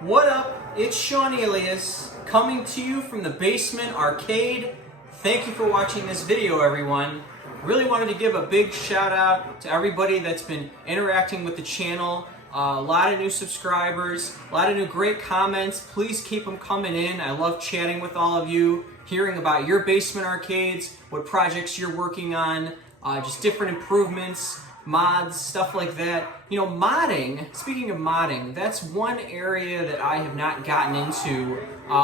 What up? It's Seaneleous coming to you from the basement arcade. Thank you for watching this video, everyone. Really wanted to give a big shout out to everybody that's been interacting with the channel. A lot of new subscribers, a lot of new great comments. Please keep them coming in. I love chatting with all of you, hearing about your basement arcades, what projects you're working on, just different improvements, mods, stuff like that. You know, modding, speaking of modding, that's one area that I have not gotten into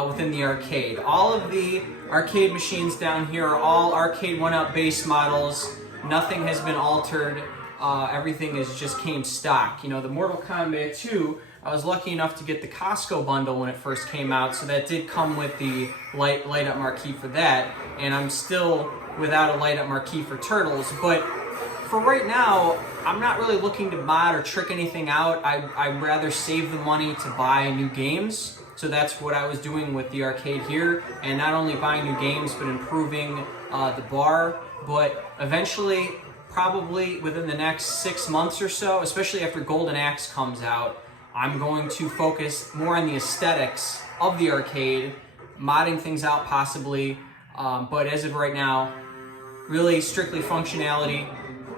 within the arcade. All of the arcade machines down here are all Arcade1UP base models. Nothing has been altered. Everything is just came stock. You know, the Mortal Kombat 2, I was lucky enough to get the Costco bundle when it first came out, so that did come with the light up marquee for that, and I'm still without a light up marquee for Turtles, but for right now, I'm not really looking to mod or trick anything out. I'd rather save the money to buy new games. So that's what I was doing with the arcade here. And not only buying new games, but improving the bar. But eventually, probably within the next 6 months or so, especially after Golden Axe comes out, I'm going to focus more on the aesthetics of the arcade, modding things out possibly. But as of right now, really strictly functionality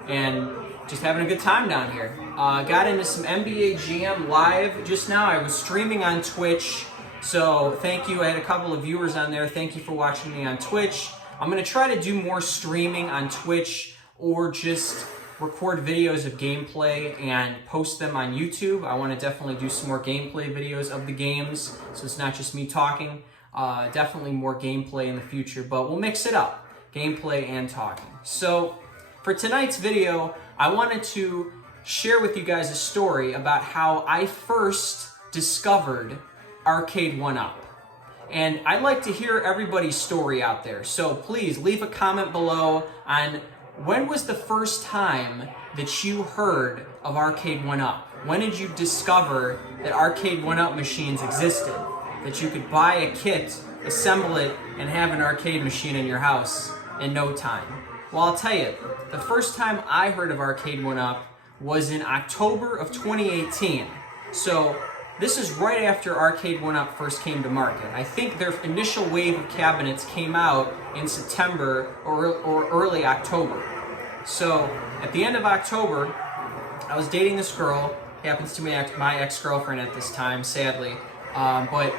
and just having a good time down here. Got into some NBA Jam live just now. I was streaming on Twitch, so thank you. I had a couple of viewers on there. Thank you for watching me on Twitch. I'm gonna try to do more streaming on Twitch or just record videos of gameplay and post them on YouTube. I wanna definitely do some more gameplay videos of the games, so it's not just me talking. Definitely more gameplay in the future, but we'll mix it up, gameplay and talking. So for tonight's video, I wanted to share with you guys a story about how I first discovered Arcade1UP. And I'd like to hear everybody's story out there. So please leave a comment below on when was the first time that you heard of Arcade1UP? When did you discover that Arcade1UP machines existed? That you could buy a kit, assemble it, and have an arcade machine in your house in no time? Well, I'll tell you, the first time I heard of Arcade1UP was in October of 2018. So this is right after Arcade1UP first came to market. I think their initial wave of cabinets came out in September or early October. So at the end of October, I was dating this girl, happens to be my ex-girlfriend at this time, sadly, but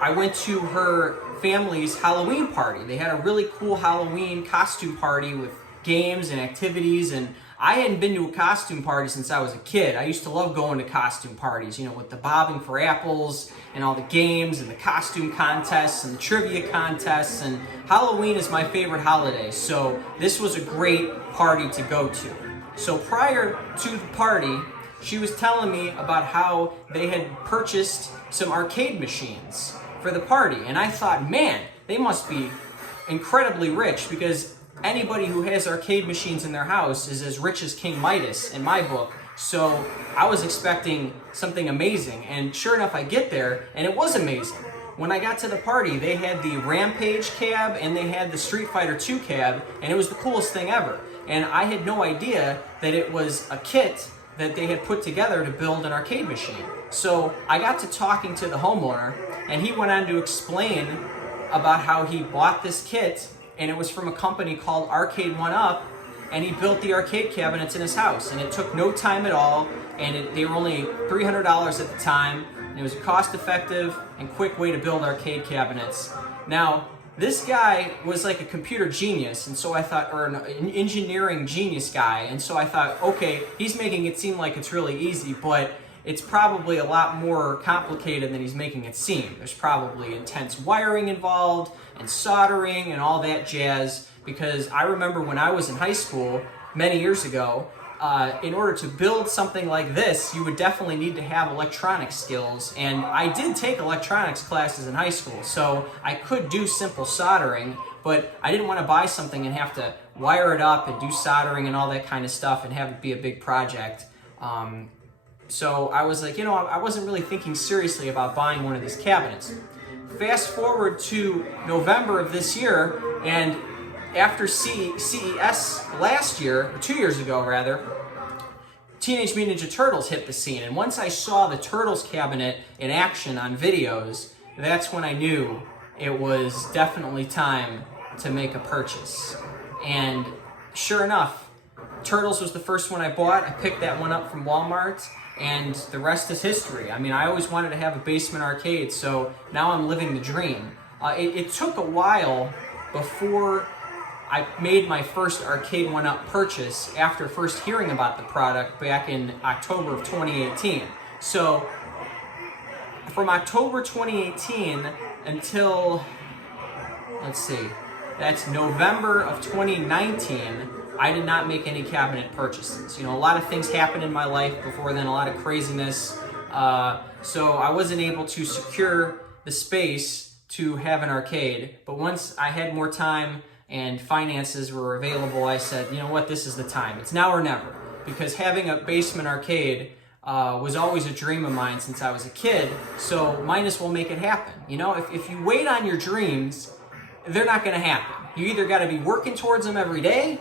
I went to her family's Halloween party. They had a really cool Halloween costume party with games and activities, and I hadn't been to a costume party since I was a kid. I used to love going to costume parties, you know, with the bobbing for apples and all the games and the costume contests and the trivia contests, and Halloween is my favorite holiday, so this was a great party to go to. So prior to the party, she was telling me about how they had purchased some arcade machines for the party, and I thought, man, they must be incredibly rich, because anybody who has arcade machines in their house is as rich as King Midas in my book. So I was expecting something amazing, and sure enough, I get there and it was amazing. When I got to the party, they had the Rampage cab and they had the Street Fighter 2 cab, and it was the coolest thing ever. And I had no idea that it was a kit that they had put together to build an arcade machine. So I got to talking to the homeowner, and he went on to explain about how he bought this kit, and it was from a company called Arcade1UP, and he built the arcade cabinets in his house, and it took no time at all, and they were only $300 at the time, and it was a cost-effective and quick way to build arcade cabinets. Now, this guy was like a computer genius, and so I thought, or an engineering genius guy, and so I thought, okay, he's making it seem like it's really easy, but it's probably a lot more complicated than he's making it seem. There's probably intense wiring involved and soldering and all that jazz, because I remember when I was in high school many years ago, in order to build something like this, you would definitely need to have electronics skills, and I did take electronics classes in high school, so I could do simple soldering, but I didn't want to buy something and have to wire it up and do soldering and all that kind of stuff and have it be a big project. So I was like, you know, I wasn't really thinking seriously about buying one of these cabinets. Fast forward to November of this year, and after CES last year, or 2 years ago rather, Teenage Mutant Ninja Turtles hit the scene. And once I saw the Turtles cabinet in action on videos, that's when I knew it was definitely time to make a purchase. And sure enough, Turtles was the first one I bought. I picked that one up from Walmart, and the rest is history. I mean, I always wanted to have a basement arcade, so now I'm living the dream. It took a while before I made my first Arcade1UP purchase after first hearing about the product back in October of 2018. So from October 2018 until, let's see, that's November of 2019, I did not make any cabinet purchases. You know, a lot of things happened in my life before then, a lot of craziness. So I wasn't able to secure the space to have an arcade. But once I had more time and finances were available, I said, you know what, this is the time. It's now or never. Because having a basement arcade was always a dream of mine since I was a kid, so might as well make it happen. You know, if you wait on your dreams, they're not gonna happen. You either gotta be working towards them every day,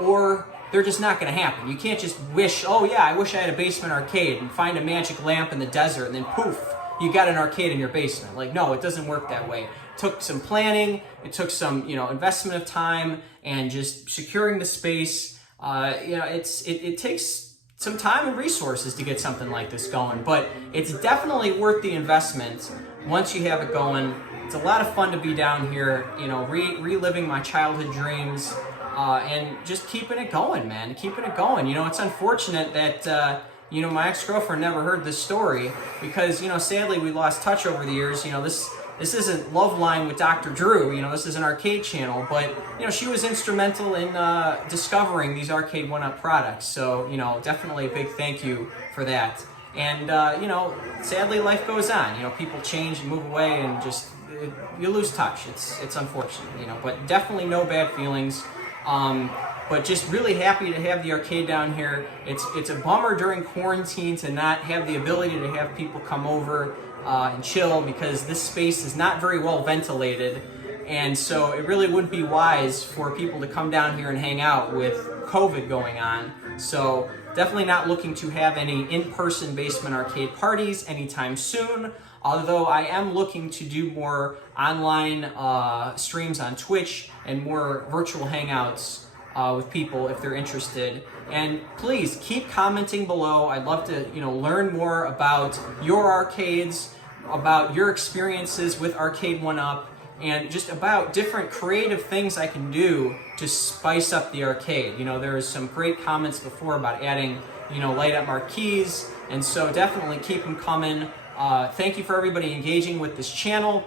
or they're just not gonna happen. You can't just wish, oh yeah, I wish I had a basement arcade, and find a magic lamp in the desert, and then poof, you got an arcade in your basement. Like, no, it doesn't work that way. It took some planning, it took some, investment of time, and just securing the space. It takes some time and resources to get something like this going, but it's definitely worth the investment once you have it going. It's a lot of fun to be down here, reliving my childhood dreams, and just keeping it going, man, keeping it going. It's unfortunate that, my ex-girlfriend never heard this story because, sadly we lost touch over the years. This isn't Loveline with Dr. Drew, this is an arcade channel, but, she was instrumental in discovering these Arcade1UP products. So, definitely a big thank you for that. And, sadly life goes on. People change and move away and just, you lose touch. It's unfortunate, but definitely no bad feelings. But just really happy to have the arcade down here. It's a bummer during quarantine to not have the ability to have people come over and chill, because this space is not very well ventilated, and so it really wouldn't be wise for people to come down here and hang out with COVID going on. So definitely not looking to have any in-person basement arcade parties anytime soon, although I am looking to do more online streams on Twitch and more virtual hangouts with people if they're interested. And please keep commenting below. I'd love to learn more about your arcades, about your experiences with Arcade1UP, and just about different creative things I can do to spice up the arcade. There was some great comments before about adding light up marquees, and so definitely keep them coming. Thank you for everybody engaging with this channel,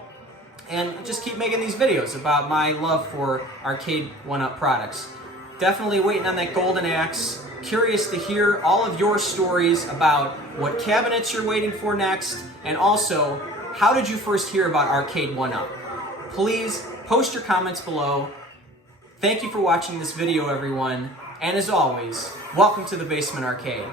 and just keep making these videos about my love for Arcade1UP products. Definitely waiting on that golden axe. Curious to hear all of your stories about what cabinets you're waiting for next, and also, how did you first hear about Arcade1UP? Please post your comments below. Thank you for watching this video, everyone, and as always, welcome to the Basement Arcade.